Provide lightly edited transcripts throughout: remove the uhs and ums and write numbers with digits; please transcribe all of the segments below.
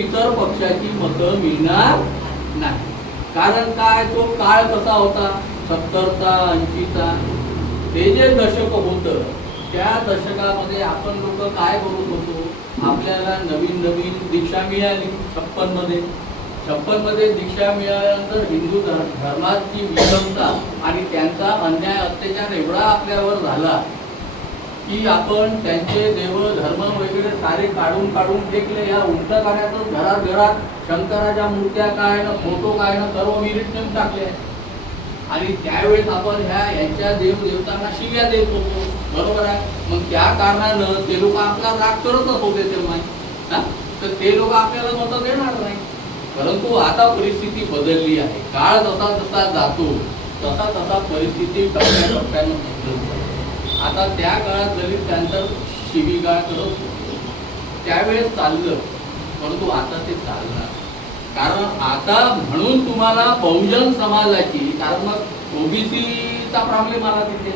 इतर पक्षाची मतं मिळणार नाही. कारण काय, तो काळ कसा होता 70चा 80चा, ते जे दशक होतं त्या दशकामध्ये आपण लोक काय करत होतो, आपल्याला नवीन नवीन दीक्षा मिळाली 56 मध्ये दीक्षा मिळाल्यानंतर हिंदू धर्माची विषमता आणि त्यांचा अन्याय अत्याचार एवढा आपल्यावर झाला की आपण त्यांचे देव धर्म वगैरे सारे काढून फेकले. या उलट कार्यातच घरात शंकराच्या मूर्त्या काय ना फोटो काय ना सर्व विरीत नेऊन टाकले. आणि त्यावेळेस आपण यांच्या देवदेवतांना शिव्या देत होतो, बरोबर आहे. मग त्या कारणानं ते लोक आपला राग करतच होते तेव्हा, तर ते लोक आपल्याला मतं देणार नाही. परंतु आता परिस्थिती बदलली आहे. काळ जसा जसा जातो तसा तसा परिस्थिती टप्प्याटप्प्यानं बदलते. आता त्या काळात दलित त्यानंतर शिवीगाळ करत होते, त्यावेळेस चाललं, परंतु आता ते चालणार. कारण आता म्हणून तुम्हाला बहुजन समाजाची, कारण मग ओबीसीचा प्रॉब्लेम आला तिथे.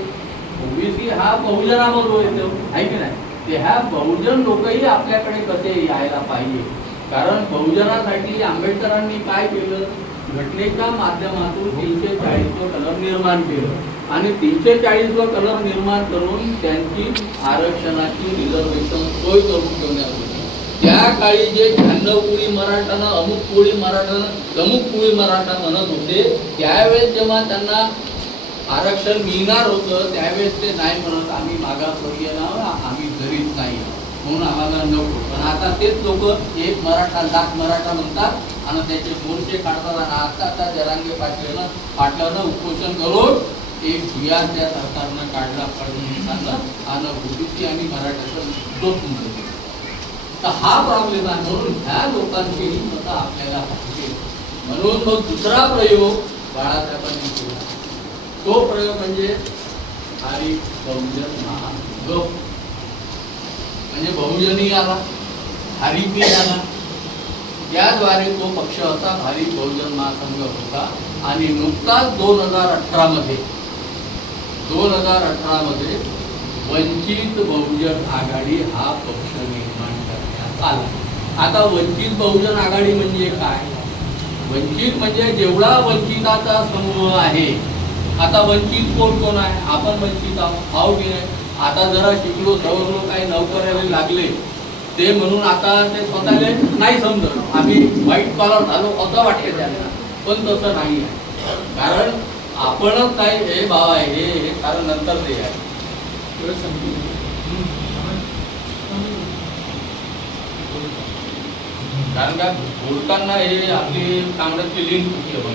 ओबीसी हा बहुजनाबरोबर येतो आहे की नाही. ते ह्या बहुजन लोकही आपल्याकडे कसे यायला पाहिजे. कारण बहुजनासाठी आंबेडकरांनी काय केलं, घटनेच्या माध्यमातून 340 कलम निर्माण केलं आणि 340 कलम निर्माण करून त्यांची आरक्षणाची रिझर्वेशन सोय करून ठेवण्यात आली. त्या काळी जे 96 कोळी मराठानं अमुक कोळी मराठानं अमुक कोळी मराठा म्हणत होते, त्यावेळेस जेव्हा त्यांना आरक्षण मिळणार होतं त्यावेळेस ते नाही म्हणत आम्ही मागासवर्गीय नाव, आम्ही गरीब नाही म्हणून आम्हाला नको. पण आता तेच लोक एक मराठा लाख मराठा म्हणतात आणि त्याचे मोर्चे काढतात. आणि आता जरांगे पाटलानं उपोषण करून एक भुयार त्या सरकारनं काढला फडणवीसांना आणि ओबीसी आणि मराठ्याचं जोखून दिलं. तर हा प्रॉब्लेम आहे. म्हणून ह्या लोकांची मतं आपल्याला पाहिजे. म्हणून मग दुसरा प्रयोग बाळासाहेबांनी केला, तो प्रयोग म्हणजे हरी बहुजन महासंघ. म्हणजे बहुजनी आला, हरिपी आला, त्याद्वारे तो पक्ष होता भारी बहुजन महासंघ होता. आणि नुकताच 2018 मध्ये वंचित बहुजन आघाडी हा पक्ष निर्माण करण्यात आला. आता वंचित बहुजन आघाडी म्हणजे काय, वंचित म्हणजे जेवढा वंचिताचा समूह आहे. आता वंचित कोण आहे, आपण वंचित आहोत की नाही. आता जरा शिकलो सवरलो काही नोकऱ्याला लागले ते म्हणून आता ते स्वतःला नाही समजत आम्ही व्हाईट कॉलर झालो असं वाटते त्यांना. पण तसं नाही आहे. कारण आपणच काय हे भाव आहे हे कारण नंतर ते आहे. कारण का बोलताना हे आपली काँग्रेसची लिंक होती.